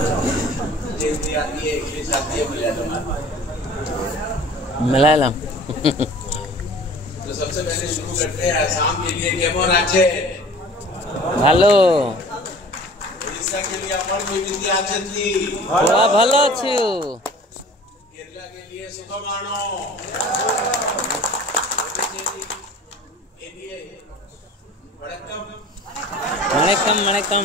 हिंदी आती है, इंग्लिश आती है, मलयालम आती है। मलयालम। तो सबसे पहले शुरू करते हैं असम के लिए केमन आचे, ভালো। उड़ीसा के लिए अमर विविधि आचंदी, ওরা ভালো আছো? केरला के लिए सुखमानो, वणक्कम वणक्कम।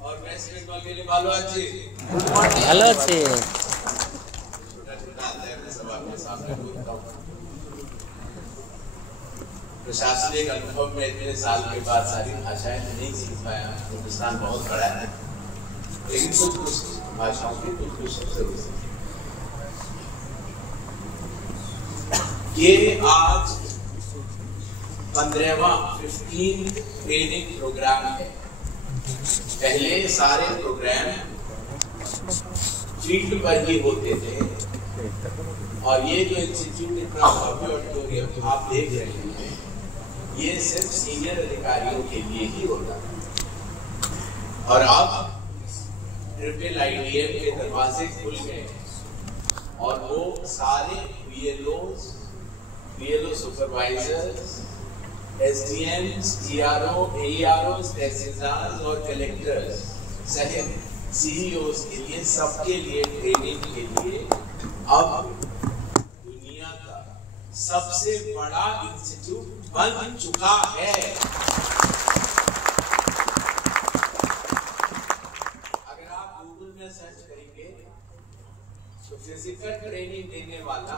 और वेस्ट बंगाल के लिए भालो आची, ভালো আছে। प्रशासनिक अनुभव में इतने साल के बाद सारी भाषाएं नहीं सीख पाया। हिंदुस्तान बहुत बड़ा है, लेकिन कुछ भाषाओं की कुछ शब्द ये आज 15वां ट्रेनिंग प्रोग्राम है। पहले सारे प्रोग्राम फील्ड पर ही होते थे, और ये जो इंस्टीट्यूट ऑडिटोरियम आप देख रहे हैं, ये सिर्फ सीनियर अधिकारियों के लिए ही होता है। और अब ट्रिपल आईडीएम के दरवाजे खुल गए, और वो सारे BLO supervisors, SDMs, TRO, AERO, तहसीलदार और कलेक्टर्स सहित सीईओस के लिए, सबके लिए ट्रेनिंग के लिए अब दुनिया का सबसे बड़ा इंस्टीट्यूट बन चुका है। अगर आप गूगल में सर्च करेंगे तो फिजिकल ट्रेनिंग देने वाला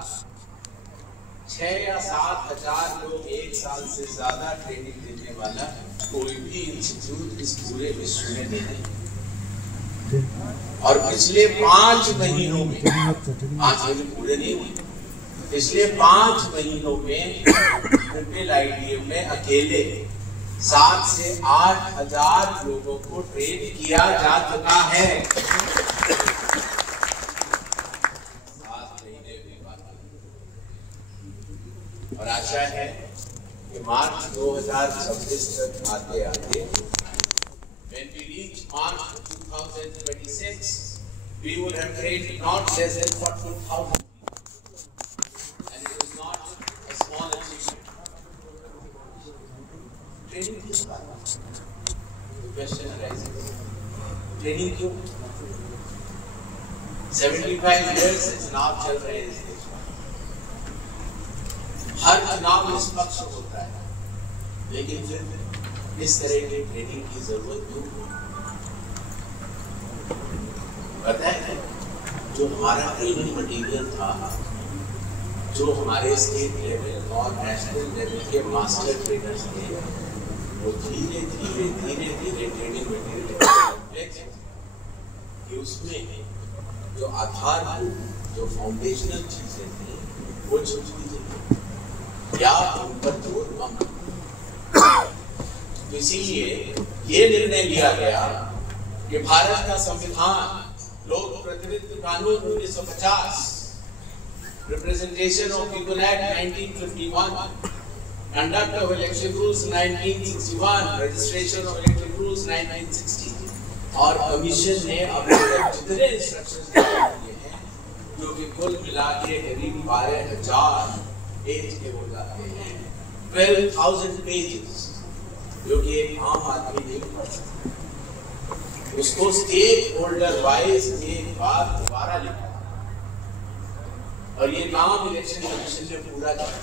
6 या 7 हजार लोग एक साल से ज्यादा ट्रेनिंग देने वाला कोई भी इंस्टीट्यूट इस पूरे विश्व में नहीं। और पिछले 5 महीनों में, 5 महीने पूरे नहीं हुए, पिछले 5 महीनों में ट्रिपल आईडीएम में अकेले 7 से 8 हजार लोगों को ट्रेन किया जा चुका है। 7 महीने में बात, और आशा है कि मार्च 2026 तक आते आते, when we reach March 2026, we would have trained not less than 40,000. Training किस बात? क्वेश्चन arises, ट्रेनिंग क्यों? 75 years से चुनाव चल रहे हैं इस देश में। हर चुनाव निष्पक्ष होता है, लेकिन फिर इस तरह की ट्रेनिंग की जरूरत क्यों? पता है, जो हमारा ट्रेनिंग मटेरियल था, जो हमारे स्टेट लेवल और नेशनल लेवल के मास्टर ट्रेनर्स थे, वो धीरे धीरे ट्रेनिंग मटेरियल कॉम्प्लेक्स कि उसमें जो आधारभूत, जो फाउंडेशनल चीजें थी, वो छूटती थी या उन पर जोर कम। इसीलिए ये निर्णय लिया गया कि भारत का संविधान, लोक प्रतिनिधित्व कानून 1950, representation of people act 1951, Conduct of Election Rules 1961, Registration of Electoral Rules 1960, और कमीशन ने अपने जितने इंस्ट्रक्शंस दिए हैं, जो कि कुल मिला के करीब 12,000 पेज के हो जाते हैं, 12,000 पेजेस, जो कि एक आम आदमी नहीं पढ़ सकता। उसको स्टेक होल्डर वाइज एक बार दोबारा लिखा, और ये काम इलेक्शन कमीशन ने पूरा किया।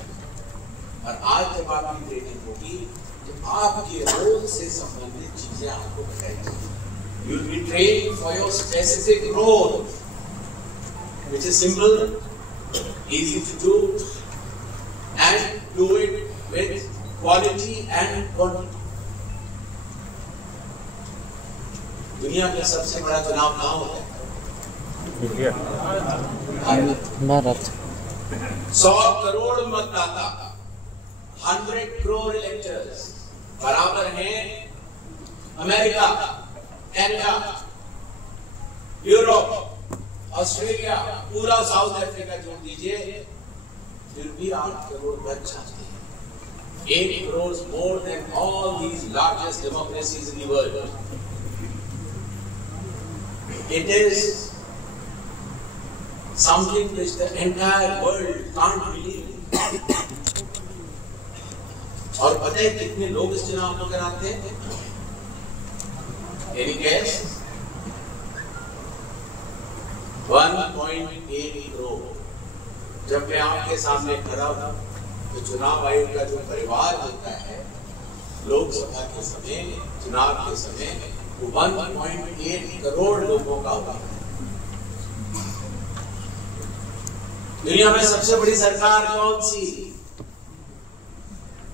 और आज जब आपकी ट्रेनिंग होगी, तो आपके रोल से संबंधित चीजें आपको बताई जाएंगी। You will be trained for your specific role, which is simple, easy to do, and do it with quality and quantity. दुनिया में सबसे बड़ा चुनाव कहाँ होता है? भारत। 100 करोड़ मतदाता, 100 crore electors बराबर हैं अमेरिका, कनाडा, यूरोप, ऑस्ट्रेलिया, पूरा साउथ अफ्रीका जोड़ दीजिए, फिर भी 8 करोड़ बच जाते हैं। 8 crores more than all these largest democracies in the world. It is something which the entire world can't believe. और पता है कितने लोग इस चुनाव को कराते हैं? Any guess? 1.8 करोड़। जब मैं आपके सामने खड़ा हूं तो चुनाव आयोग का जो परिवार होता है लोकसभा के समय, चुनाव के समय, वो 1.8 करोड़ लोगों का होता है। दुनिया में सबसे बड़ी सरकार कौन सी?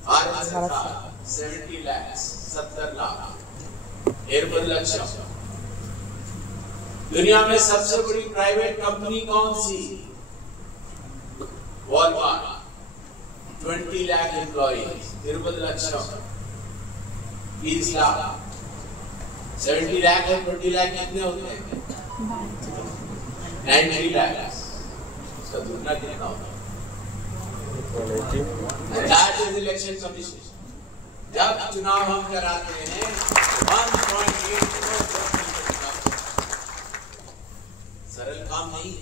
भारत सरकार। 70 लाख, 70 लाख, 1.5 लाख। दुनिया में सबसे बड़ी प्राइवेट कंपनी कौन सी? Walmart, 20 lakh employees, 1.5 lakh, 30 lakh. 70 लाख और 20 लाख कितने होते हैं? 90 लाख। उसका दुगना कितना होता है? That is election commission. जब चुनाव हम कराते हैं 1.8 करोड़। सरल काम नहीं।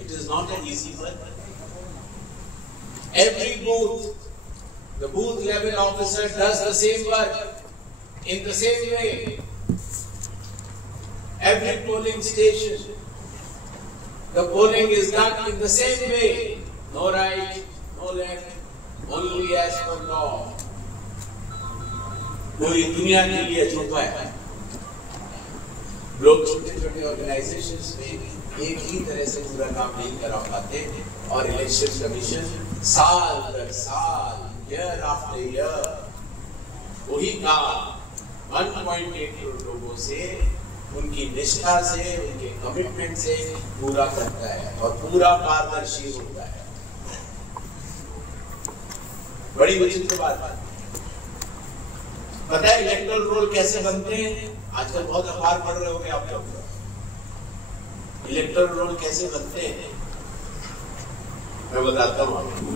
It is not an easy work. Every booth, the booth level officer does the same work in the same way. Every polling station, the polling is done in the same way. No right, no left, only as per law. पूरी दुनिया के लिए छुपा है। लोग छोटे छोटे organisations में एक ही तरह से पूरा काम नहीं करा पाते और इलेक्शन कमीशन साल दर साल, ईयर आफ्टर ईयर वही काम 1.8 करोड़ लोगों से, उनकी निष्ठा से, उनके कमिटमेंट से पूरा करता है और पूरा पारदर्शी होता है। बड़ी विचित्र बात। पता है इलेक्टोरल रोल कैसे बनते हैं? आजकल बहुत अखबार पढ़ रहे होंगे आप लोग। इलेक्टोरल रोल कैसे बनते हैं मैं बताता हूँ आपको,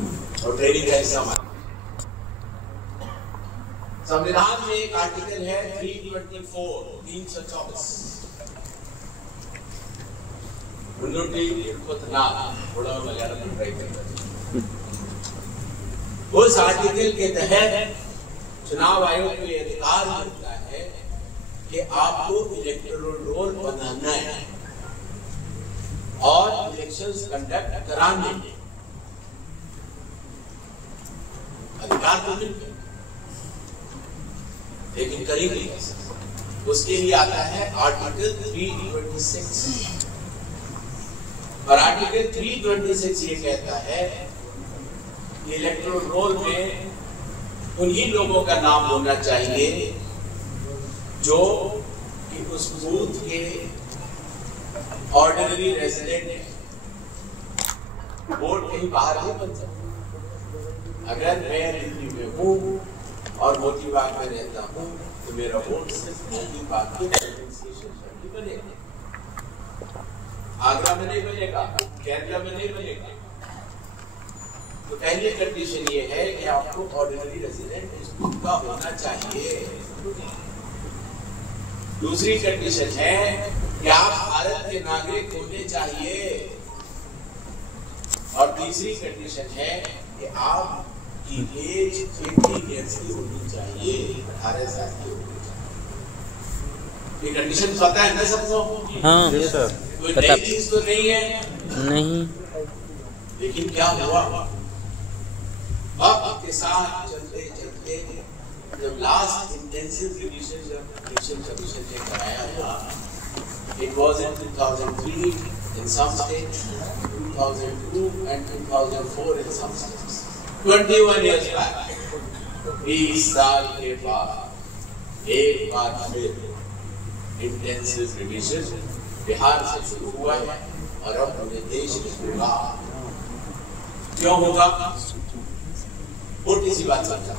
और ट्रेनिंग का हिस्सा मानिए। संविधान में एक आर्टिकल है 324 उस आर्टिकल के तहत चुनाव आयोग को यह अधिकार मिलता है कि आपको इलेक्टोरल रोल बनाना है और इलेक्शंस कंडक्ट कराने हैं। अधिकार तो मिलता है, लेकिन करेंगे कैसे? उसके लिए आता है आर्टिकल 326 और आर्टिकल 326 ये कहता है कि इलेक्टोरल रोल में उन्हीं लोगों का नाम होना चाहिए जो कि उस बूथ के ऑर्डिनरी रेजिडेंट है। वोट कहीं बाहर नहीं बन सकता। अगर मैं दिल्ली में हूँ और मोती बाग में रहता हूँ तो मेरा वोट सिर्फ मोती बाग के पोलिंग स्टेशन पर ही बनेगा, आगरा में नहीं बनेगा, केरला में नहीं बनेगा। तो पहली कंडीशन ये है कि आपको ऑर्डिनरी रेजिडेंट इस बूथ का होना चाहिए। दूसरी कंडीशन है कि आप भारत के नागरिक होने चाहिए और तीसरी कंडीशन है कि आपकी एज 18 ईयर्स की होनी चाहिए, 18 साल की होनी चाहिए। ये कंडीशन पता है ना सबको? हाँ कोई नई चीज तो नहीं है। नहीं। लेकिन क्या हुआ, वक्त के साथ चलते चलते जब लास्ट इंटेंसिव रिवीजन जब इलेक्शन कमीशन ने कराया था, it was in 2003 in some states, 2002 and 2004 in some states, 21 years back। 20 साल के बाद एक बार फिर इंटेंसिव रिवीजन बिहार से शुरू हुआ है और अब पूरे देश में होगा। क्यों होगा? छोटी सी बात समझा।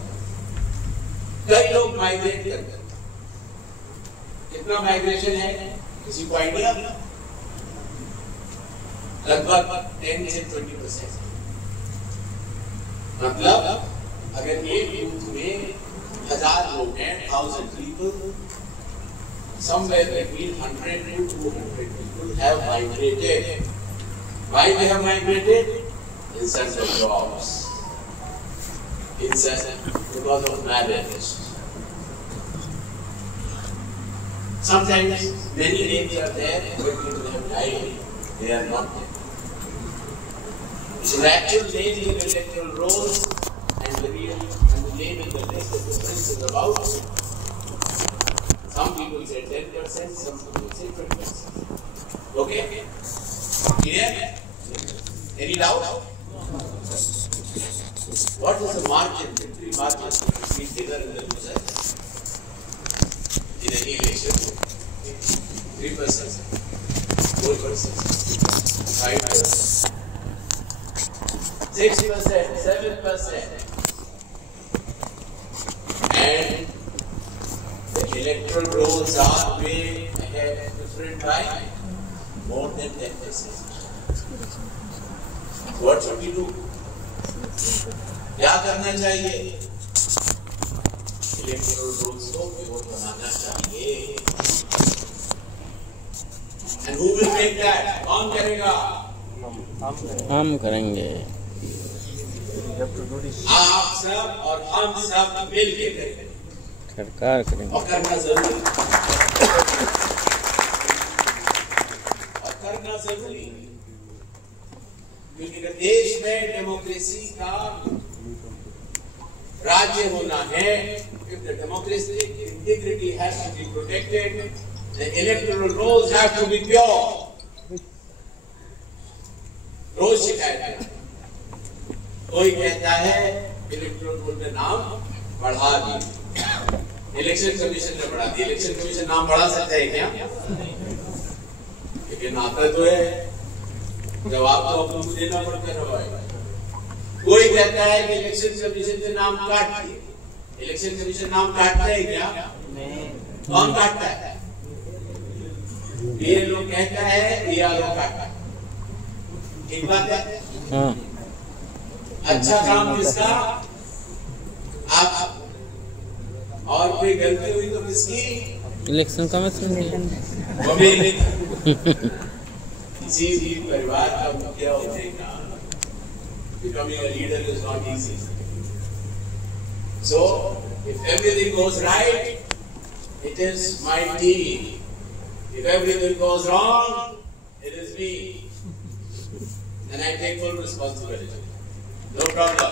कई लोग माइग्रेट करते हैं। कितना माइग्रेशन है किसी को आइडिया? लगभग 10 से 20%। मतलब अगर एक बूथ में 1000 लोग हैं, 1000 people, somewhere between 100 to 200 people have migrated. Why they have migrated? In search of jobs. In search because of marriage. Sometimes many names are there, but people have died. They are not there. So the actual name in the electoral rolls and the real and the name in the list, the difference is about. Some people say 10%, some people say 20%. Okay? Clear? Any doubt? What is the margin, victory margin between winner and the loser? In any election? 3%, 4%, 5%, 6%, 7%. And the electoral rolls are way ahead, different by more than 10%. What should we do? क्या करना चाहिए? Electoral rolls को pivot बनाना चाहिए. And who will make that? कौन करेगा? हम करेंगे. आप सब और हम सब मिल के करेंगे. सरकार करेंगे. और करना जरूरी. और करना जरूरी. क्योंकि देश में डेमोक्रेसी का राज्य होना है, if the democratic integrity has to be protected, the electoral rolls have to be pure. रोज शिकायत है, कोई कहता है इलेक्टोरल रोल में नाम बढ़ा दी, इलेक्शन कमीशन ने बढ़ा दी. इलेक्शन कमीशन नाम बढ़ा सकता है क्या? लेकिन आता तो है, जवाब तो आपको देना पड़ता है भाई. कोई कहता है कि इलेक्शन कमीशन के नाम काट दिए. इलेक्शन कमीशन नाम काटता है क्या? कौन काटता है? ये लोग कहता है, ये लोग काटता है. एक बात है. हाँ. अच्छा काम किसका? आप. और कोई गलती हुई तो किसकी? इलेक्शन कमीशन की. किसी भी परिवार का मुखिया होने का becoming a leader is not easy. So, if everything goes right, it is my team. If everything goes wrong, it is me. And I take full responsibility. No problem.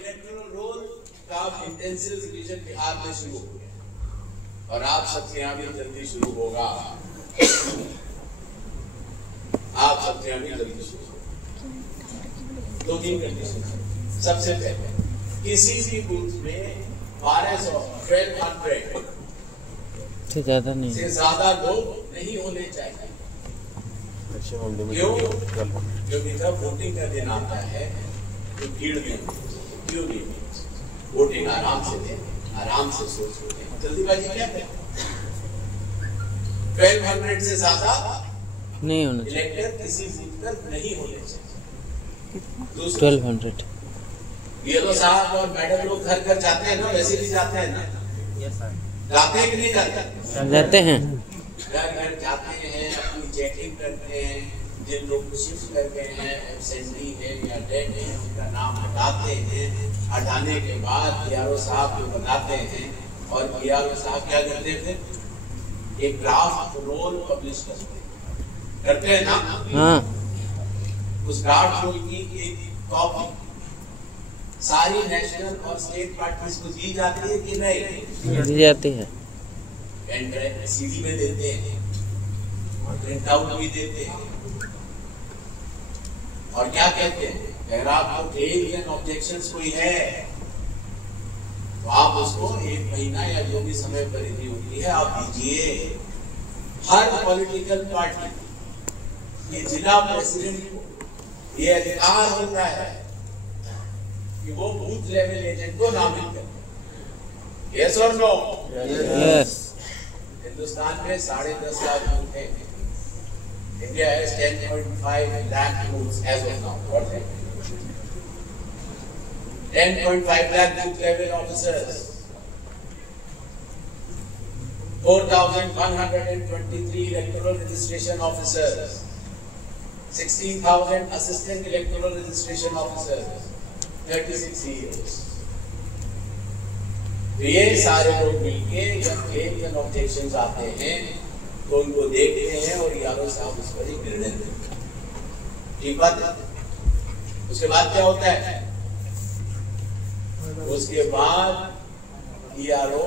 Electoral roll का intensive revision Bihar में शुरू हो गया और आप सबसे यहाँ भी जल्दी शुरू होगा. आप सबसे यहाँ भी जल्दी शुरू होगा. 2-3 कंडीशन. सबसे पहले किसी भी बूथ में 1200 से ज्यादा नहीं, से ज्यादा लोग नहीं होने चाहिए. क्यों? क्योंकि जब वोटिंग का दिन आता है तो भीड़ नहीं होती. क्यों नहीं? वोटिंग आराम से दें, आराम से सोच दें. जल्दीबाजी क्या है? 1200 से ज्यादा नहीं होना चाहिए. इलेक्टर किसी बूथ पर नहीं होने चाहिए. 1200. बीएलओ साहब और मैडम लोग घर घर जाते हैं ना, वैसे भी जाते हैं ना? जाते हैं कि नहीं जाते? जाते हैं. घर घर जाते हैं, अपनी चेकिंग करते हैं. जिन लोग शिफ्ट कर गए हैं, एब्सेंटी है या डेड है, उनका नाम हटाते हैं. हटाने के बाद बीआरओ साहब को बताते हैं और बीआरओ साहब क्या करते थे? एक ड्राफ्ट रोल पब्लिश करते हैं ना? हाँ. उस ड्राफ्ट रोल की एक कॉपी सारी नेशनल और स्टेट पार्टीज को दी जाती है कि नहीं? दी जाती है. पेन ड्राइव सीडी में देते हैं और प्रिंट आउट भी देते हैं. और क्या कहते हैं? अगर आपको क्लेम या ऑब्जेक्शंस कोई है तो आप उसको 1 महीना या जो भी समय परिधि होती है आप दीजिए. हर पॉलिटिकल पार्टी के जिला प्रेसिडेंट को ये अधिकार होता है कि वो बूथ लेवल एजेंट को नामित करे. यस और नो? यस. हिंदुस्तान में 10.5 लाख बूथ हैं. India has 10.5 lakh booths as of now. 10.5 lakh booth level officers, 4,123 electoral registration officers, 16,000 assistant electoral registration officers, 36 CEOs. तो ये सारे लोग मिलके जब क्लेम्स एंड ऑब्जेक्शंस आते हैं तो उनको देखते हैं और यारो साहब उस पर एक निर्णय देते हैं। ठीक बात है। उसके बाद क्या होता है? उसके बाद यारो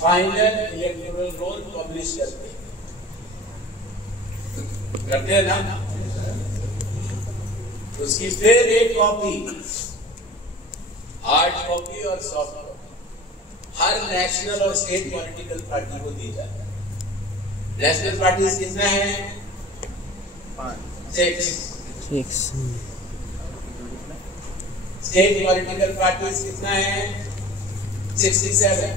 फाइनल इलेक्टोरल रोल पब्लिश करते हैं ना। उसकी फिर एक कॉपी, हार्ड कॉपी और सॉफ्ट कॉपी हर नेशनल और स्टेट पॉलिटिकल पार्टी को दी जाती है। नेशनल पार्टी कितना है? 6। स्टेट पॉलिटिकल पार्टीज कितना है? 67।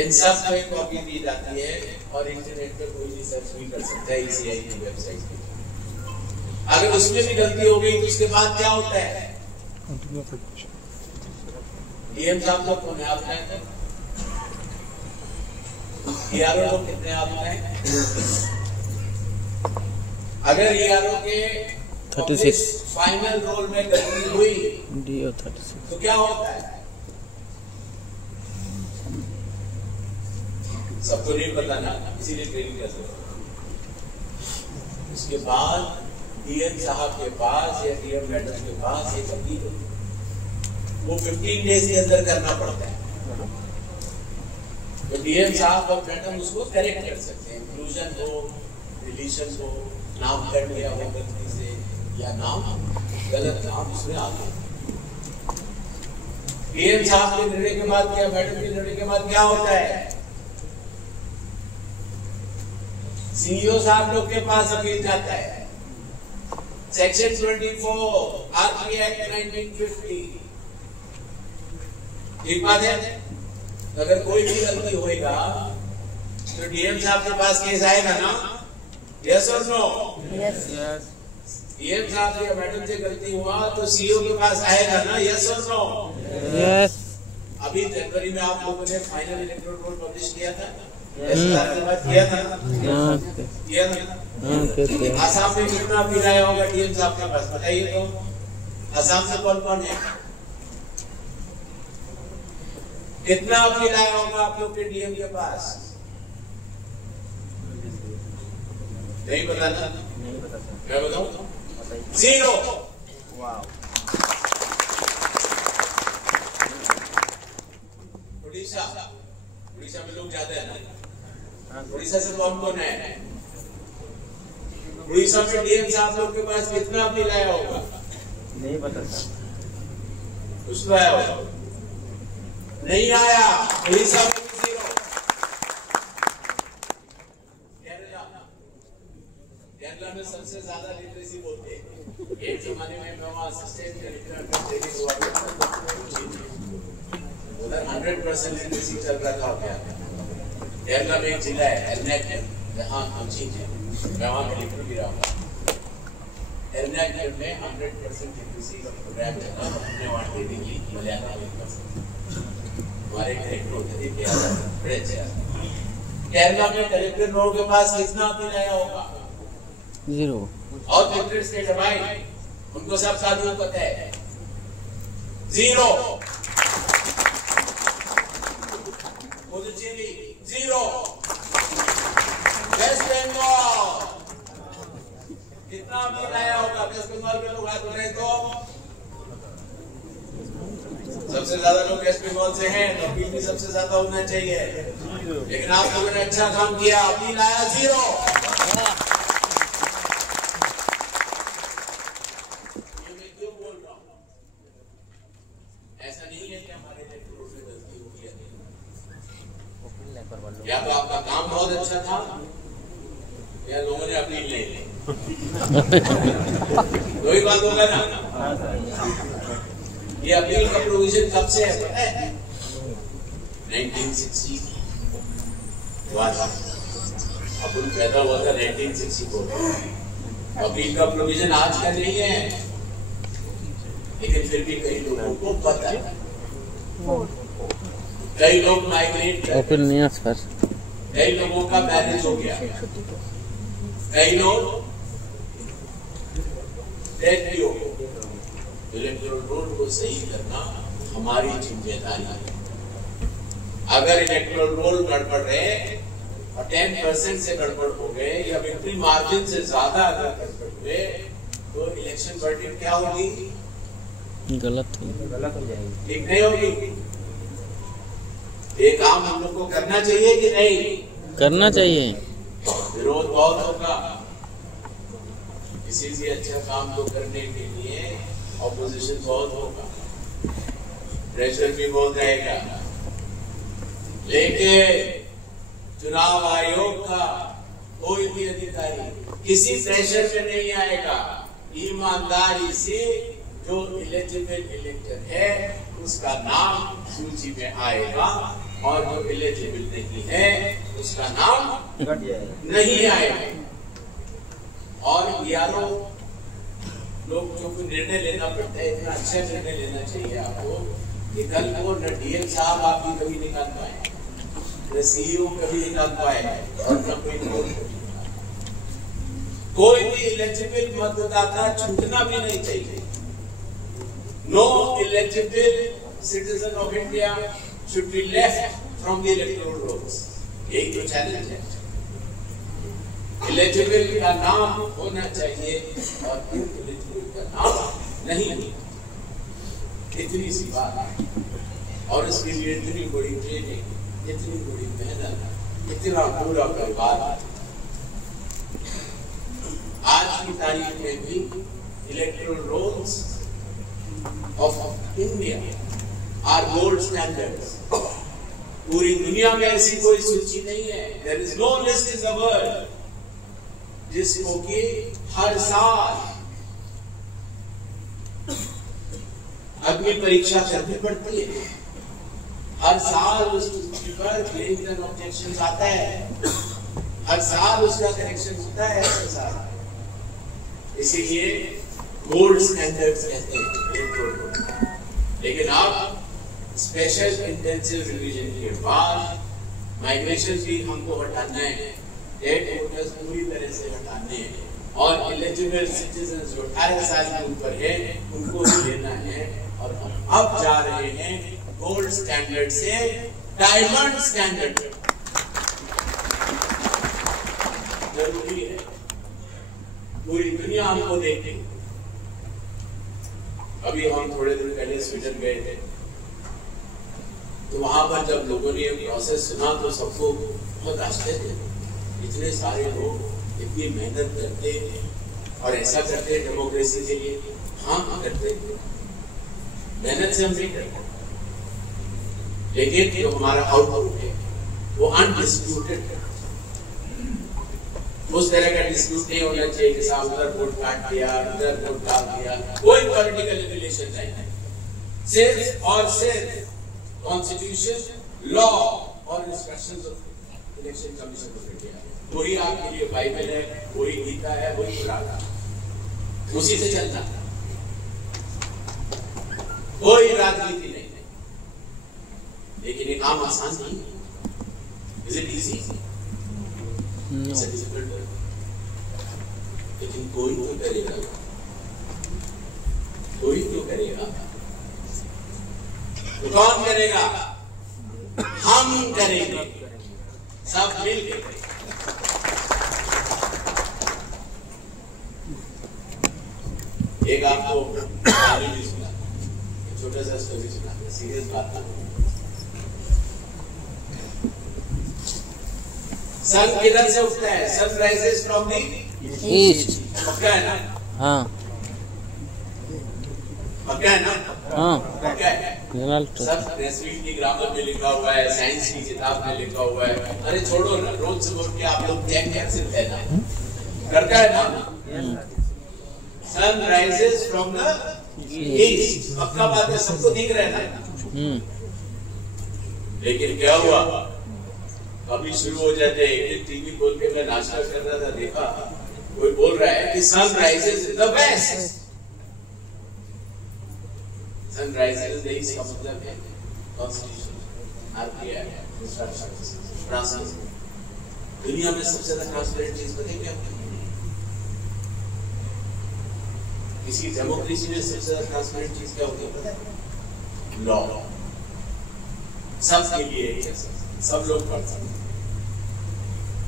इन सब को एक कॉपी दी जाती है और इंटरनेट पर कोई भी सर्च भी कर सकता है ECI की वेबसाइट पे। अगर उसमें भी गलती हो गई तो उसके बाद क्या होता है? डीएम साहब लोग कौन है? आप जानते हैं? ERO लोग कितने आप हैं? अगर ERO के 36 फाइनल रोल में गलती हुई DO 36 तो क्या होता है? सबको नहीं पता ना, इसीलिए ट्रेनिंग कर सकते। उसके बाद डीएम साहब के पास या डीएम मैडम के पास एक अपील होती है, वो 15 डेज के अंदर करना पड़ता है। तो डीएम साहब और मैडम उसको करेक्ट कर सकते हैं, इंक्लूजन हो, डिलीशन हो, नाम कट गया हो गलती से या नाम गलत नाम उसमें आ गया। डीएम साहब के निर्णय के बाद क्या, मैडम के निर्णय के बाद क्या होता है? सीईओ साहब लोग के पास अपील जाता है। Section 24 RP act 1950। ठीक बात है। अगर कोई भी गलती होएगा तो डीएम साहब के पास केस आएगा ना? यस और नो? यस। डीएम साहब या मैडम से गलती हुआ तो सीईओ के पास आएगा ना? यस और नो? यस। अभी जनवरी में आप लोगों ने फाइनल इलेक्टोरल रोल पब्लिश किया था, किया था ना? आसाम में कितना अपील आया होगा डीएम साहब के पास बताइए तो? आसाम से कौन कौन है? कितना अपील आया होगा आप लोग के डीएम के पास? नहीं पता ना? मैं बताऊं? 0। उड़ीसा में लोग ज्यादा है ना? उड़ीसा से कौन कौन है? उड़ीसा में डीएम साहब लोग के पास कितना अपील आया होगा? नहीं पता सर। उसको आया होगा? नहीं आया। उड़ीसा में 0। केरला में सबसे ज्यादा लिटरेसी बोलते हैं। एक जमाने में मैं वहां असिस्टेंट कलेक्टर ट्रेनिंग हुआ उधर 100% लिटरेसी चल रहा था। क्या केरला में एक जिला है एर्नाकुलम, जहाँ हम हैं, मैं वहाँ कलेक्टर भी रहा हूँ। एर्नाकुलम में 100% लिटरेसी का प्रोग्राम चला, हमने वहाँ ट्रेनिंग ली मलयालम में। हमारे कलेक्टर होते थे बड़े अच्छे। केरला में कलेक्टर लोगों के पास कितना अपील आया होगा? 0। और कलेक्टर स्टेट है भाई, उनको सब कानून पता है। 0। पुदुचेरी 0। वेस्ट बंगाल कितना अपील आया होगा? वेस्ट बंगाल के लोग हाथ उठाए तो सबसे ज्यादा लोग वेस्ट बंगाल से हैं, तो अपील भी सबसे ज्यादा होना चाहिए। लेकिन आप लोगों ने अच्छा काम किया, अपील आया 0। ये मैं क्यों बोल रहा हूँ? ऐसा नहीं है कि हमारे इलेक्टरों से गलती हो गई, या तो आपका काम बहुत अच्छा था या लोगों ने अपील नहीं ली। दो ही बात होगा ना। ये अपील का प्रोविजन कब से है पता है? 1960 अपन पैदा हुआ था 1964। अपील का प्रोविजन आज का नहीं है, लेकिन फिर भी कई लोगों को पता है, कई लोग माइग्रेट कर, कई लोगों का मैरिज हो गया, कई लोग डेथ भी हो गए। इलेक्टोरल रोल को सही करना हमारी जिम्मेदारी है। अगर इलेक्टोरल रोल गड़बड़ रहे और 10% से गड़बड़ हो गए या विक्ट्री मार्जिन से ज्यादा अगर गड़बड़ हुए तो इलेक्शन वर्डिक्ट क्या होगी? गलत हो जाएगी, ठीक नहीं होगी। ये काम हम लोग को करना चाहिए कि नहीं? करना चाहिए। विरोध बहुत होगा, किसी भी अच्छा काम को करने के लिए ऑपोजिशन बहुत होगा, प्रेशर भी बहुत रहेगा, लेकिन चुनाव आयोग का कोई भी अधिकारी किसी प्रेशर में नहीं आएगा। ईमानदारी से जो एलिजिबल इलेक्टर है उसका नाम सूची में आएगा और जो एलिजिबल नहीं है उसका नाम नहीं आएगा। और यारो लोग जो निर्णय लेना पड़ता है, इतना अच्छा निर्णय लेना चाहिए आपको कि कल को न डीएम साहब आपकी कभी निकाल पाए, न सीईओ कभी निकाल पाए और न कोई भी एलिजिबल मतदाता छूटना भी नहीं चाहिए। No eligible citizen of India should be left from the electoral rolls. यही तो चैलेंज है। एलिजिबल का नाम होना चाहिए और इनएलिजिबल का नाम नहीं। इतनी सी बात है और इसके लिए इतनी बड़ी ट्रेनिंग, इतनी बड़ी मेहनत, इतना पूरा परिवार। आज की तारीख में भी electoral rolls of India are gold standards. पूरी दुनिया में ऐसी कोई सूची नहीं है, there is no list in the world जिसको कि हर साल अग्नि परीक्षा करनी पड़ती है। हर साल उस पर क्लेम्स एंड ऑब्जेक्शंस आता है, हर साल उसका करेक्शन होता है हर साल। इसीलिए गोल्ड स्टैंडर्ड्स कहते हैं। लेकिन आप स्पेशल इंटेंसिव रिवीजन के बाद माइग्रेशन भी हमको हटाना है, डेड वोटर्स पूरी तरह से हटाने हैं और एलिजिबल सिटीजन जो 18 साल के ऊपर है उनको भी लेना है। और हम अब जा रहे हैं गोल्ड स्टैंडर्ड से डायमंड स्टैंडर्ड। जरूरी है, पूरी दुनिया हमको देखे। अभी हम थोड़े दिन पहले स्वीडन गए थे, तो वहां पर जब लोगों ने ये प्रोसेस सुना तो सबको बहुत आश्चर्य। इतने सारे लोग इतनी मेहनत करते और ऐसा करते डेमोक्रेसी के लिए। हाँ करते, मेहनत से हम नहीं करते, लेकिन जो हमारा आउटपुट है वो अनडिस्प्यूटेड है। उस तरह का डिस्प्यूट नहीं होना चाहिए कि साहब उधर वोट काट दिया, उधर वोट डाल दिया। कोई पॉलिटिकल रिलेशन नहीं है, सिर्फ और सिर्फ कॉन्स्टिट्यूशन, लॉ और instructions of election commission of India. वही आपके लिए बाइबल है, वही गीता है, वही कुरान है, उसी से चलना। कोई राजनीति नहीं है। लेकिन ये काम आसान नहीं है। Is it easy? लेकिन कोई तो करेगा, कोई तो करेगा। तो कौन करेगा? हम करेंगे, सब मिलकर। एक आपको कहानी भी सुना, छोटा सा स्टोरी सुना, सीरियस बात ना। सन किधर से उठता है? Sun rises from the east. पक्का है ना? हाँ पक्का है ना? हाँ पक्का है। सब रेसवीट की ग्रामर में लिखा हुआ है, साइंस की किताब में लिखा हुआ है। अरे छोड़ो ना, रोज सुबह के आप लोग चेक कर सकते हैं ना, करता है ना? Sun rises from the east, पक्का बात है, सबको दिख रहा है ना? लेकिन क्या हुआ? अभी शुरू हो जाते हैं। एक टीवी खोल के मैं नाश्ता कर रहा था, देखा कोई बोल रहा है कि sun rises in the west. Sun rises in the east का मतलब है कॉन्स्टिट्यूशन, आरपीआई, ट्रांसपेरेंसी। दुनिया में सबसे ज्यादा ट्रांसपेरेंट चीज पता है क्या? किसी डेमोक्रेसी में सबसे ज्यादा ट्रांसपेरेंट चीज क्या होती है पता है? लॉ। सबके लिए सब लोग पढ़ सकते हैं।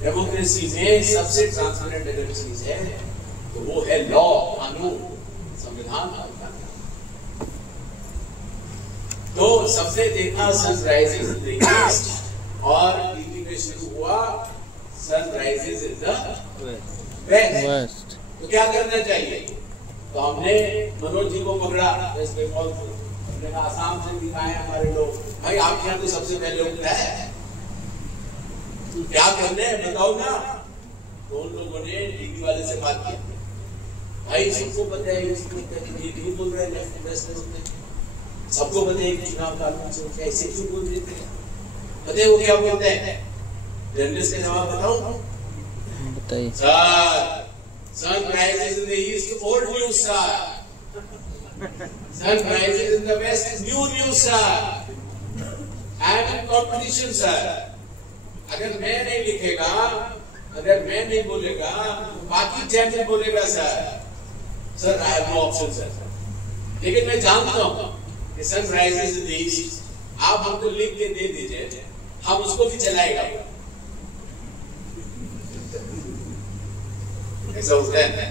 डेमोक्रेसी में सबसे ट्रांसपेरेंट अगर चीज है तो वो है लॉ, कानून, संविधान। तो सबने देखा सनराइजेस इन द ईस्ट और टीवी में शुरू हुआ सनराइजेस इन द वेस्ट। तो क्या करना चाहिए? तो हमने मनोज जी को पकड़ा वेस्ट बंगाल से, हमने कहा आसाम से भी आए हमारे लोग, भाई आपके यहाँ तो सबसे पहले उठता है, क्या करने हैं बताओ ना। तो उन लोगों ने टीवी वाले से बात की, भाई सबको पता है ये क्यों बोल रहे हैं लेफ्ट वेस्ट में, सबको पता है कि चुनाव कानून से ऐसे क्यों बोल रहे थे? पता है वो क्या बोलते हैं? जर्नलिस्ट का जवाब बताओ, बताइए। Sir sun rises in the east, old news sir, sun rises in the west, new news sir, I am in competition sir। अगर मैं नहीं लिखेगा, अगर मैं नहीं बोलेगा, बाकी चैनल बोलेगा sir I have no option sir। लेकिन मैं जानता हूं कि sun rises in the east, आप हमको लिख के दे दीजिए, हम उसको भी चलाएगा। ऐसा होता है।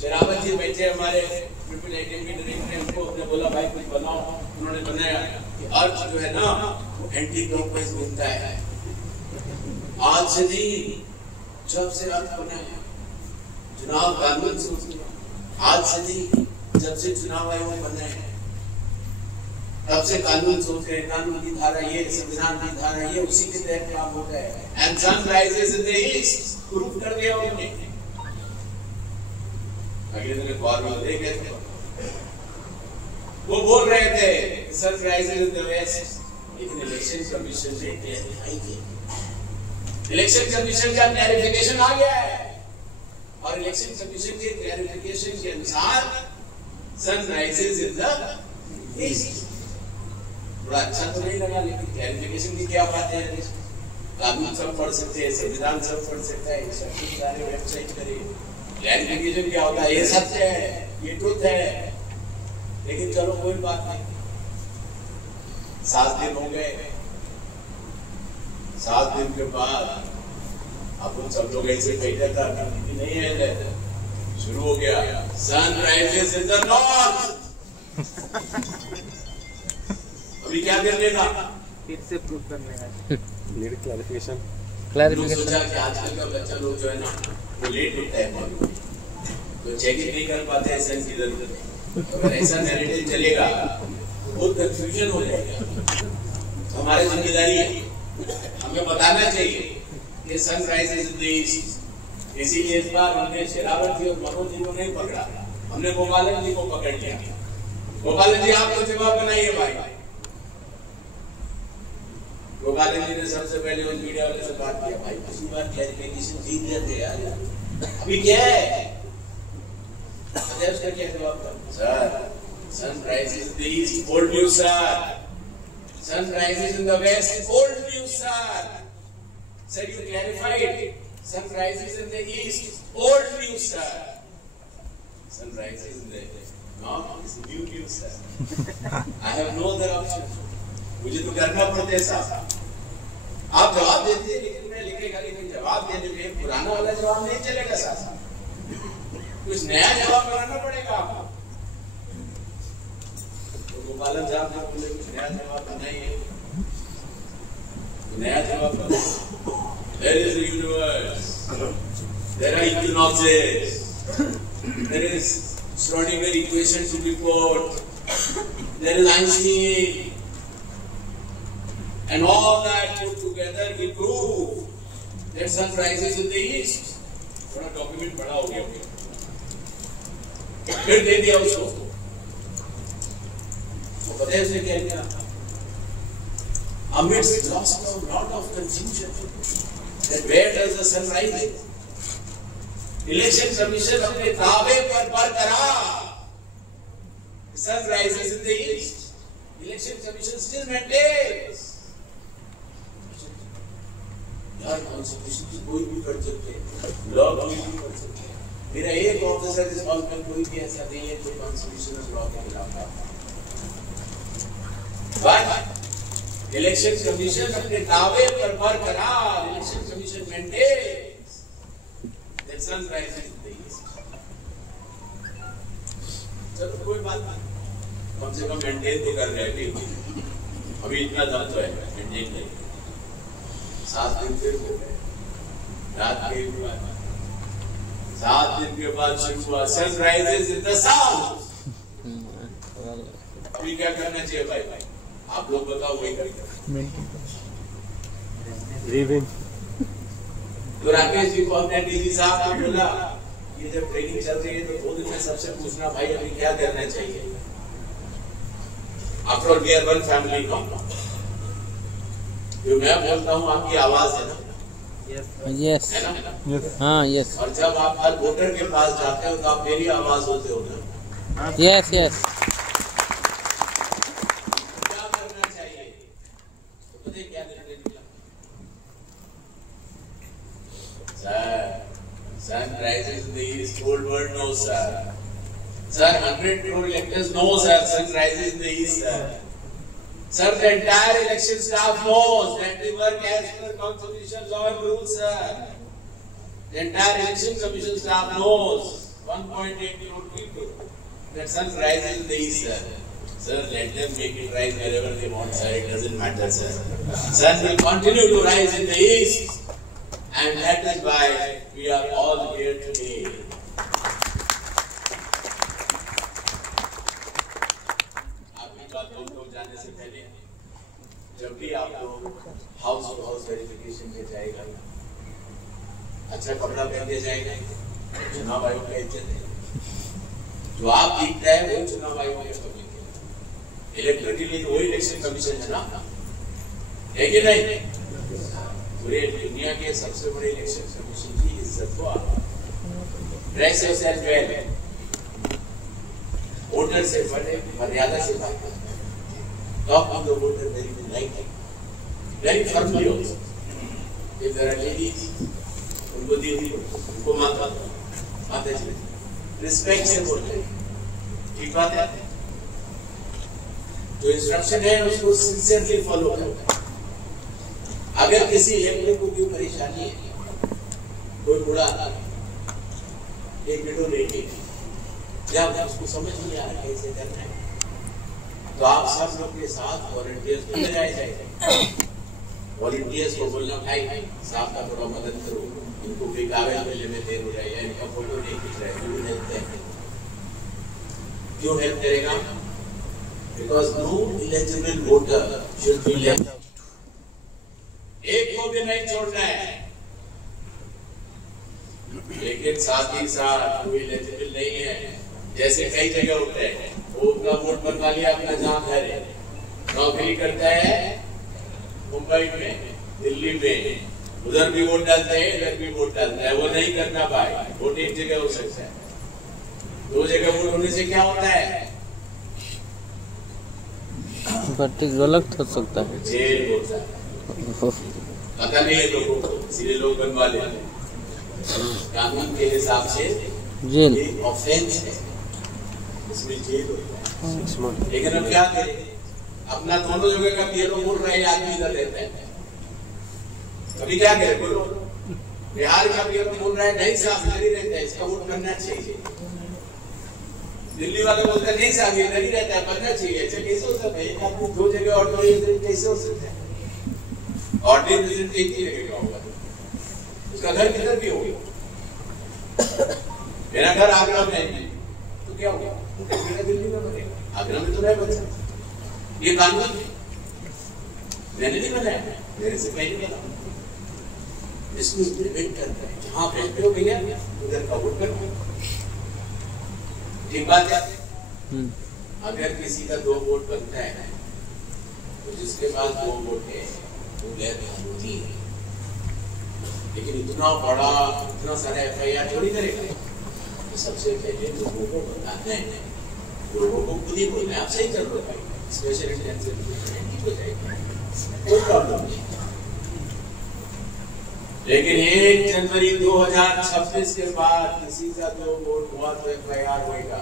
शरावत जी बैठे हमारे ट्रिपल आईटी में डायरेक्टर, उनको हमने बोला भाई कुछ बनाओ, उन्होंने बनाया कि अर्थ जो है ना वो एंटी क्लॉकवाइज घूमता है। आज से नहीं, जब से अर्थ बना है चुनाव कानून से, आज से नहीं जब से चुनाव आयोग बना है तब से कानून सोच रहे, कानून की धारा ये, संविधान की धारा ये, उसी के तहत काम होता है। And sun rises in the east prove कर दिया उन्होंने। अगले दिन फॉर्मूला देखे वो बोल रहे थे sun rises in the west, लेकिन इलेक्शन कमीशन ने क्लैरिफाई किया। इलेक्शन कमीशन का क्लैरिफिकेशन आ गया है और इलेक्शन कमीशन के क्लैरिफिकेशन के अनुसार sun rises in the east. थोड़ा अच्छा तो नहीं लगा, लेकिन क्लैरिफिकेशन की क्या बात है? कानून सब पढ़ सकते हैं, संविधान सब पढ़ सकता है, सारे वेबसाइट करिए, क्लैरिफिकेशन क्या होता है? ये सत्य है, ये ट्रुथ है। लेकिन चलो कोई बात नहीं, 7 दिन हो गए, 7 दिन के बाद अब उन सब लोग ऐसे बैठा था नहीं है, शुरू हो गया sun rises in the north. अभी क्या कर लेना? फिर से प्रूफ करने का क्लैरिफिकेशन। सोचा कि आजकल का बच्चा लोग जो है ना वो लेट उठता है, तो चेकिंग नहीं कर पाते हैं सेंस इधर उधर। अगर ऐसा नैरेटिव चलेगा बहुत कंफ्यूजन हो जाएगा। तो हमारी जिम्मेदारी है, हमें बताना चाहिए कि sun rises in the east. इसीलिए इस बार हमने शेरावत जी और मनोज जी को नहीं पकड़ा, हमने गोपालन जी को पकड़ लिया। गोपालन जी आप तो जवाब बनाइए भाई। गोपालन जी ने सबसे पहले उस मीडिया वाले से बात किया, भाई पिछली बार क्लैरिफिकेशन जीत जाते यार, अभी क्या है? उसका क्या जवाब था? Sir sun rises in the east, old news sir, sun rises in the west, old news sir. Sir you clarified, sun rises in the east, old news sir, sun rises in the north is new news sir. I have no other option, मुझे तो करना पड़ता है साहब। आप जवाब देते हैं लेकिन मैं लिखेगा, लेकिन जवाब देने में पुराना वाला जवाब नहीं चलेगा साहब, कुछ नया जवाब बनाना पड़ेगा आपको। तो गोपालन साहब ने बोले कुछ नया जवाब बनाइए, नया जवाब बनाइए। There is the universe, there are equinoxes, there is Schrödinger equation to be put, there is Einstein. And all that put together we prove that sun rises in the east. थोड़ा डॉक्यूमेंट बड़ा हो गया, फिर दे दिया उसको। तो पता है उसने क्या किया? Amidst lot of confusion that where does the sun rise? Election commission अपने दावे पर बरकरार sun rises in the east. Election Commission still maintains. यार कॉन्स्टिट्यूशन की कोई भी कर सकते हैं, लॉ कोई भी कर सकते हैं। मेरा एक ऑफिसर इस हाउस में कोई भी ऐसा नहीं है जो कॉन्स्टिट्यूशनल लॉ के खिलाफ है। बट इलेक्शन कमीशन अपने दावे पर बरकरार, election commission maintains that sun rises in the east. चलो कोई बात नहीं, कम से कम मेंटेन तो कर रहे हैं। अभी इतना दम तो है, मेंटेन करें। 7 दिन फिर हो गए, रात के 7 दिन के बाद शुरू हुआ sun rises in the south. अभी क्या करना चाहिए भाई? आप लोग बताओ, वही करेंगे। तो राकेश जी को हमने डीजी साहब ने बोला, ये जब ट्रेनिंग चल रही है तो 2 दिन में सबसे पूछना, भाई अभी क्या करना चाहिए? After all we are one family now. जो मैं बोलता हूँ आपकी आवाज है ना? यस है ना? हाँ यस। और जब आप हर वोटर के पास जाते हो तो आप मेरी आवाज होते हो ना? Yes yes. क्या करना चाहिए? तो पता है क्या निर्णय निकला? Sir, sun rises in the east, whole world knows sir. Sir, 100 crore electors know, sir, sun rises in the east, sir. Sir, the entire election staff knows that we work as per constitution, law and rules, sir. The entire election commission staff knows, 1.8 crore people, that sun rises in the east, sir. Sir, let them make it rise wherever they want, sir. It doesn't matter, sir. Sun will continue to rise in the east, and that is why we are all here today. जाने से पहले जब भी आप लोग house to house verification में जाएगा, अच्छा कपड़ा पहन के जाएगा, चुनाव आयोग का इज्जत है। जो आप दिखता है वो चुनाव आयोग के पब्लिक है। इलेक्टोरल के लिए तो वही इलेक्शन कमीशन है ना, है कि नहीं? पूरे दुनिया के सबसे बड़े इलेक्शन कमीशन की इज्जत को आप ड्रेस योरसेल्फ वेल, वोटर से बड़े मर्यादा से बात करें। Talk to the voter very politely, very firmly also. If there are ladies, उनको दीदी, उनको माता, माता जी, respect से बोलते हैं, ठीक बात है? जो इंस्ट्रक्शन है उसको sincerely follow करना। अगर किसी एमएलए को कोई परेशानी है, कोई बुरा एक वीडियो लेके, जब उसको समझ नहीं आ रहा कैसे करना है, तो आप सब लोग के साथ वॉलंटियर्स को ले जाए। वॉलंटियर्स को बोलना, भाई साहब का थोड़ा मदद करो, इनको कोई कागज मिलने में देर हो रहा है या इनका फोटो नहीं खींच रहा है, तो हेल्प करेंगे। क्यों हेल्प करेगा? Because no eligible voter should be left out. एक को भी नहीं छोड़ना है, लेकिन साथ ही साथ कोई इलिजिबल नहीं है, जैसे कई जगह होता है, वो अपना वोट बनवा लिया, अपना जहाँ घर है, नौकरी करता है मुंबई में, दिल्ली में, उधर भी वोट डालते हैं, इधर भी वोट डालता है। वो नहीं करना भाई, वोट एक जगह हो सकता है, 2 जगह वोट होने से क्या होता है? गलत हो सकता है, जेल होता है। पता नहीं है लोगों को, इसलिए लोग बनवा लेते हैं। कानून के हिसाब से जेल ऑफेंस है, इसमें जेल होता है। लेकिन अब क्या करें, अपना दोनों जगह का बीएलओ बोल रहे हैं, आदमी इधर रहते हैं, अभी क्या करें? बोलो, बिहार का बीएलओ बोल रहा है नहीं साहब इधर ही रहता है, इसका वोट करना चाहिए। दिल्ली वाले बोलते हैं नहीं साहब इधर ही रहता है, बनना चाहिए। ऐसे कैसे हो सकता है? एक आदमी 2 जगह ऑर्डिनरी कैसे हो सकता है? ऑर्डिनरी प्रेसिडेंट एक ही जगह होगा, उसका घर किधर भी होगा। मेरा घर आगरा में है, तो क्या होगा? दिल्ली में बनेगा, आगरा में तो नहीं बन सकता। ये कानून मैंने नहीं बनाया, मेरे से पहले बना। इसको इम्प्लीमेंट करना है, जहाँ रहते हो भैया उधर का वोट करो, ठीक बात है। अगर किसी का 2 वोट बनता है तो जिसके पास 2 वोट है वो गैर कानूनी है। लेकिन इतना बड़ा, इतना सारा FIR थोड़ी करेगा। तो सबसे पहले लोगों को बताना है लोगों को खुद ही बोलना आप सही कर लो भाई, स्पेशल इंटेंसिव ठीक हो जाएगा, कोई प्रॉब्लम नहीं। लेकिन 1 जनवरी 2026 के बाद किसी का जो वोट हुआ तो FIR होगा।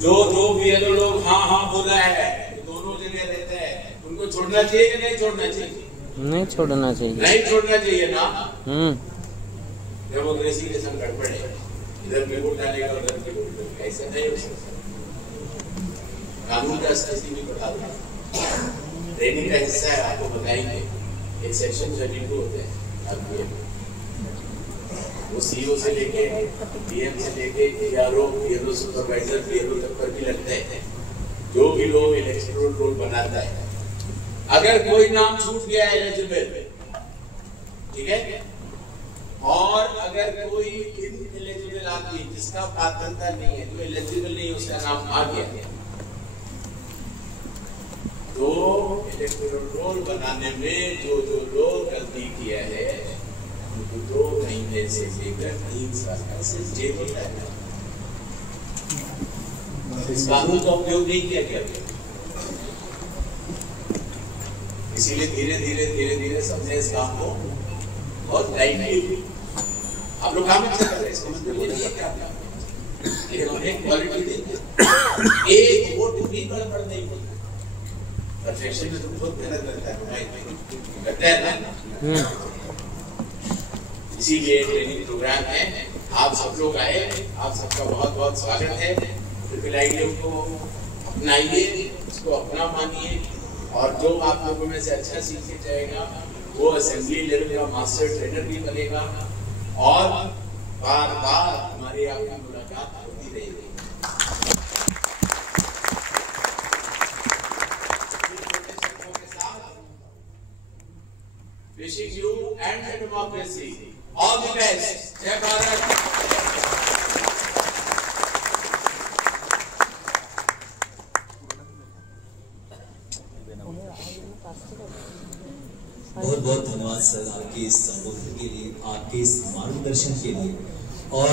जो BLO लोग हाँ बोला है, दोनों जगह रहते हैं, उनको छोड़ना चाहिए कि नहीं छोड़ना चाहिए? नहीं छोड़ना चाहिए। नहीं छोड़ना चाहिए ना। डेमोक्रेसी के संकट पड़े, इधर भी वोट डालेगा उधर भी वोट डालेगा, ऐसा नहीं हो सकता। कानून का स्थिति भी बता दूं, ट्रेनिंग का हिस्सा है, आपको बताएंगे। एक सेक्शन 32 होते हैं आपके, वो CEO से लेके PM से लेके PRO सुपरवाइजर PLO तक पर भी लगते हैं। जो भी लोग इलेक्टोरल रोल बनाता है, अगर कोई नाम छूट गया एलिजिबल, ठीक है, और अगर कोई इनएलिजिबल आदमी जिसका पात्रता नहीं है, जो एलिजिबल नहीं है, उसका नाम आ गया, तो इलेक्टोरल रोल बनाने में जो लोग गलती किया है उनको 2 महीने से लेकर 3 साल का जेल होता है। इस कानून का उपयोग नहीं किया गया, इसीलिए धीरे धीरे सबने इस काम को बहुत लाइटली, आप लोग काम अच्छा कर रहे हैं, इसको मतलब ये नहीं है क्या, लेकिन हमने क्वालिटी दी। एक वोट भी गड़बड़ नहीं होता, परफेक्शन में तो बहुत मेहनत लगता है ना। इसीलिए ट्रेनिंग प्रोग्राम है, आप सब लोग आए, आप सबका बहुत बहुत स्वागत है। ट्रिपल आईडी को अपनाइए, उसको अपना मानिए, और जो आप लोगों में से अच्छा सीख के जाएगा वो असेंबली लेवल का मास्टर ट्रेनर भी बनेगा, और बार बार हमारी आपकी मुलाकात होती रहेगी। Wishing you and the democracy all the best. जय भारत। बहुत बहुत धन्यवाद सर आपके इस संबोधन के लिए, आपके इस मार्गदर्शन के लिए, और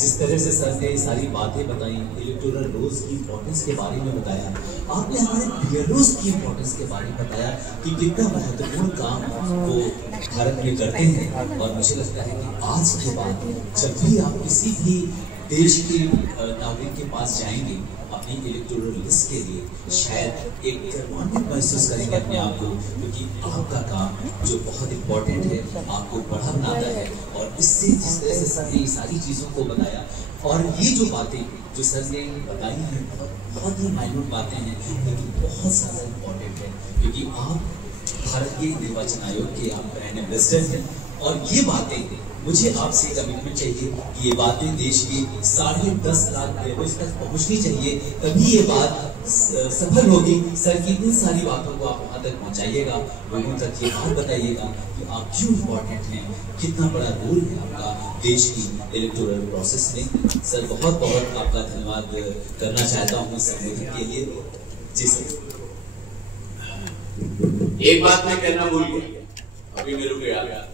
जिस तरह से सर ने सारी बातें बताई, इलेक्टोरल रोल्स की इम्पोर्टेंस के बारे में बताया, आपने हमारे PLOs की इम्पोर्टेंस के बारे में बताया कि कितना महत्वपूर्ण काम वो भारत में करते हैं। और मुझे लगता है कि आज के बाद जब भी आप किसी भी देश के नागरिक के पास जाएंगे अपनी इलेक्टोरल लिस्ट के लिए, शायद एक गर्वान्वित महसूस करेंगे अपने आप को, क्योंकि आपका काम जो बहुत इम्पोर्टेंट है आपको बड़ा बनाता है। और इससे जिस तरह से सर ने सारी चीज़ों को बताया, और ये जो बातें जो सर ने बताई हैं बहुत ही माइन्यूट बातें हैं, लेकिन बहुत ज़्यादा इम्पोर्टेंट है, क्योंकि आप भारतीय निर्वाचन आयोग के आप ब्रांड एम्बेसडर हैं। और ये बातें मुझे आपसे कमिटमेंट चाहिए कि ये बातें देश के 10.5 लाख लोगों तक पहुंचनी चाहिए, तभी ये बात सफल होगी। सर की इन सारी बातों को आप वहां तक पहुंचाइएगा, लोगों तक ये बात बताइएगा कि आप क्यों इम्पोर्टेंट हैं, कितना बड़ा रोल है आपका देश की इलेक्टोरल प्रोसेस में। सर बहुत बहुत आपका धन्यवाद करना चाहता हूँ इस संबोधन के लिए। जी सर। एक बात मैं कहना भूल गया, अभी मेरे को याद आया।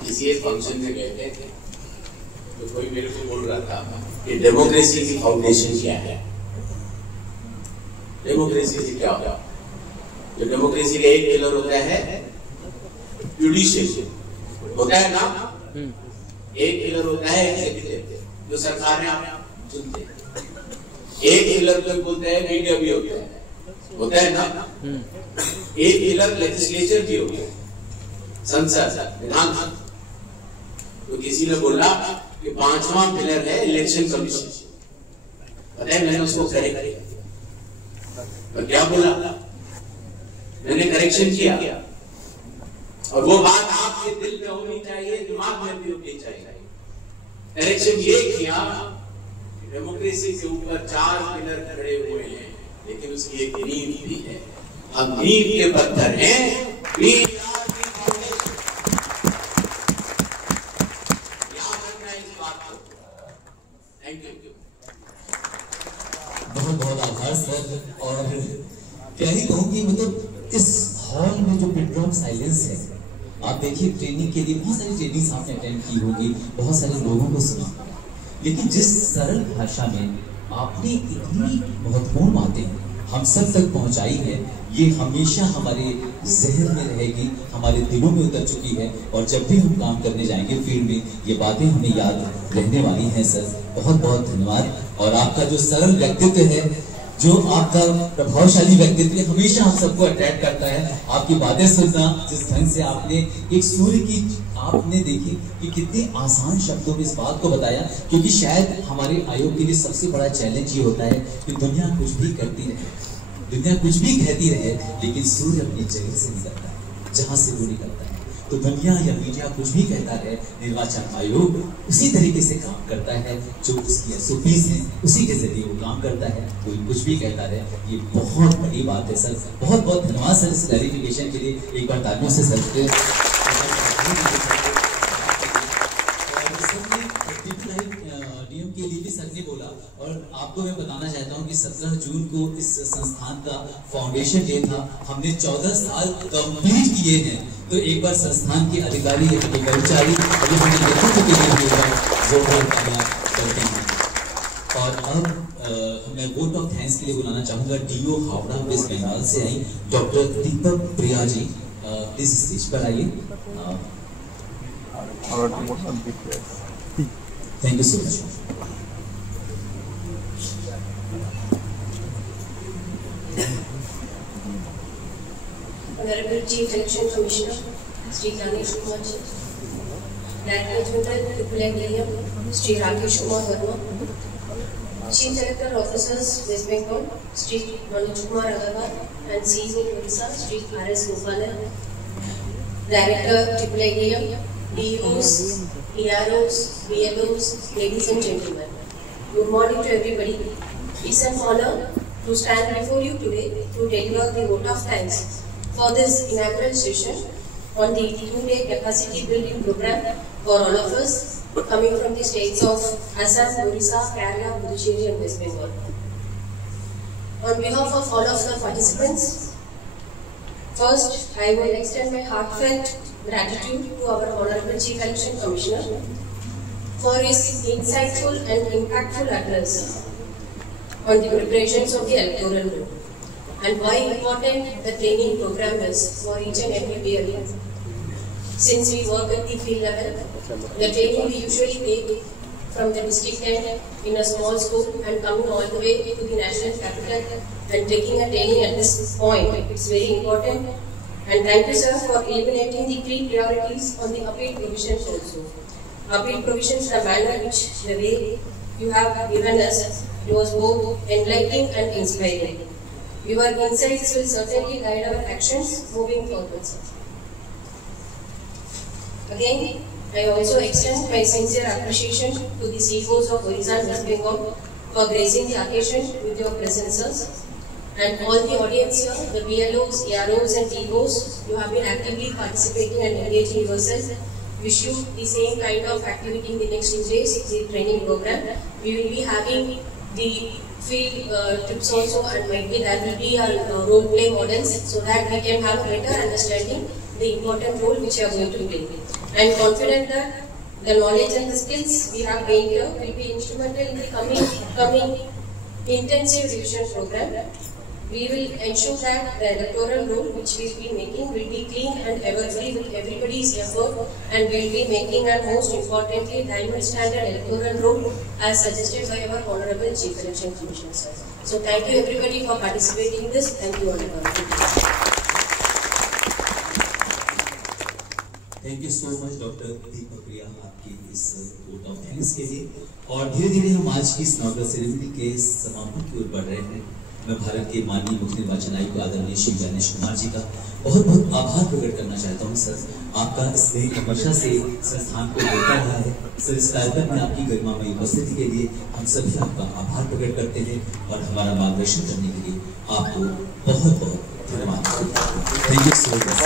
किसी एक फंक्शन में गए थे तो कोई मेरे को बोल रहा था कि डेमोक्रेसी की फाउंडेशन क्या है। डेमोक्रेसी से क्या होगा? जो डेमोक्रेसी का एक पिलर होता है जुडिशियल, होता है ना, एक पिलर होता है एग्जीक्यूटिव जो सरकारें चुनते हैं, एक पिलर जो बोलते हैं मीडिया भी होता है ना, एक पिलर लेजिस्लेचर भी होता है, संसद विधानसभा। तो किसी ने बोला कि 5वां पिलर है इलेक्शन कमीशन। पता है मैंने उसको करेक्ट किया, तो क्या बोला, मैंने करेक्शन किया, और वो बात आपके दिल में होनी चाहिए, दिमाग में भी होनी चाहिए। करेक्शन ये किया, डेमोक्रेसी के ऊपर 4 पिलर खड़े हुए हैं, लेकिन उसकी एक नींव भी है। हम नींव के पत्थर हैं, बहुत बहुत आभार सर। और क्या ही कहूँगी, मतलब इस हॉल में जो पिन ड्रॉप साइलेंस है, आप देखिए ट्रेनिंग के लिए बहुत सारी ट्रेनिंग्स आपने अटेंड की होगी, बहुत सारे लोगों को सुना, लेकिन जिस सरल भाषा में आपने इतनी महत्वपूर्ण बातें हम सब तक पहुंचाई है, ये हमेशा हमारे जहन में रहेगी, हमारे दिलों में उतर चुकी है, और जब भी हम काम करने जाएंगे फील्ड में ये बातें हमें याद रहने वाली हैं। सर बहुत बहुत धन्यवाद। और आपका जो सरल व्यक्तित्व है, जो आपका प्रभावशाली व्यक्तित्व हमेशा हम सबको अट्रैक्ट करता है। आपकी बातें सुनना, जिस ढंग से आपने एक सूर्य की आपने देखी कि कितने आसान शब्दों में इस बात को बताया, क्योंकि शायद हमारे आयोग के लिए सबसे बड़ा चैलेंज ये होता है कि दुनिया कुछ भी करती रहे, दुनिया कुछ भी कहती रहे, लेकिन सूर्य अपनी जगह से निकलता है जहां से वो निकलता है। तो दुनिया या मीडिया कुछ भी कहता है, निर्वाचन आयोग उसी तरीके से काम करता है, जो उसकी एसओपीज हैं उसी के जरिए वो काम करता है। कोई कुछ भी कहता है, ये बहुत बड़ी बात है सर। बहुत बहुत धन्यवाद सर इस क्लैरिफिकेशन के लिए। एक बार तालियों से सर के नियम के लिए भी सर ने बोला। और आपको मैं बताना चाहता हूँ कि 17 जून को इस संस्थान का फाउंडेशन डे था। हमने 14 साल कंप्लीट किए हैं। तो एक बार संस्थान के अधिकारी या कर्मचारी अभी हमें नेतृत्व के लिए जोरदार तालियां करते हैं। और अब मैं वोट ऑफ थैंक्स के लिए बुलाना चाहूंगा डीओ हावड़ा वेस्ट बंगाल से आई doctor Deepak Priya ji, please stage पर आइए। Thank you so much. Honorable Chief Election Commissioner, Sri Ganesh Kumar Ji, Director General Triple Agrium, Sri Rakesh Kumar Verma, Chief Electoral Officers West Bengal, Sri Manoj Kumar Agarwal, and CEO Odisha, Sri R.S. Gopalan, Director Triple Agrium, DOs, EROs, BLOs, ladies and gentlemen. Good morning to everybody. It's an honor to stand before you today to deliver the vote of thanks for this inaugural session on the 2-day capacity building program for all of us coming from the states of Assam, Odisha, Kerala, Puducherry and West Bengal. On behalf of all of the participants, first I will extend my heartfelt gratitude to our Honorable Chief Election Commissioner for his insightful and impactful address on the preparations of the electoral roll, and why important the training program is for each and every BLO. Since we work at the field level, the training we usually take from the district end in a small school and coming all the way to the national capital and taking a training at this point, it's very important. And thank you sir for eliminating the 3 priorities on the appeal provisions also. Appeal provisions, the manner which the way you have given us, it was both enlightening and inspiring. Your insights will certainly guide our actions moving forward, sir. Again, I also extend my sincere appreciation to the CEOs of Odisha and West Bengal for gracing the occasion with your presence, sir. And all the audience here, the BLOs, EROs and TOs, you have been actively participating and engaging yourself. Wish you the same kind of activity in the next 2 days, the training program. We will be having the field trips also, and might be there will be role play models, so that we can have a better understanding the important role which you are going to play. I am confident that the knowledge and the skills we have gained here will be instrumental in the coming intensive revision program. We will ensure that the electoral role which we will be making will be clean and ever-free with everybody's effort, and we will be making, and most importantly, diamond standard electoral role as suggested by our Honorable Chief Election Commissioner, sir. So thank you everybody for participating in this. Thank you all. Thank you so much doctor Deepak Priya आपकी इस vote of thanks के लिए। और धीरे धीरे हम आज की इनॉग्रेशन सेरेमनी के समापन की ओर बढ़ रहे हैं। मैं भारत के माननीय मुख्य निर्वाचन आयुक्त आदरणीय श्री गणेश कुमार जी का बहुत बहुत आभार प्रकट करना चाहता हूं सर। आपका स्नेह हमेशा से संस्थान को देता रहा है सर। इस कार्यक्रम में आपकी गरिमामयी उपस्थिति के लिए हम सभी आपका आभार प्रकट करते हैं और हमारा मार्गदर्शन करने के लिए आपको बहुत बहुत धन्यवाद। Thank you so much.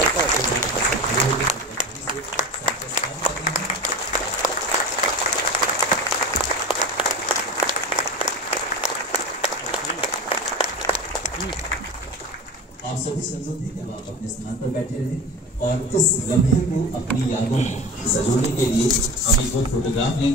आप सभी संजोग थे जब आप अपने स्थान पर बैठे रहे, और इस लम्हे को अपनी यादों में सजोने के लिए हम एक फोटोग्राफ लेंगे।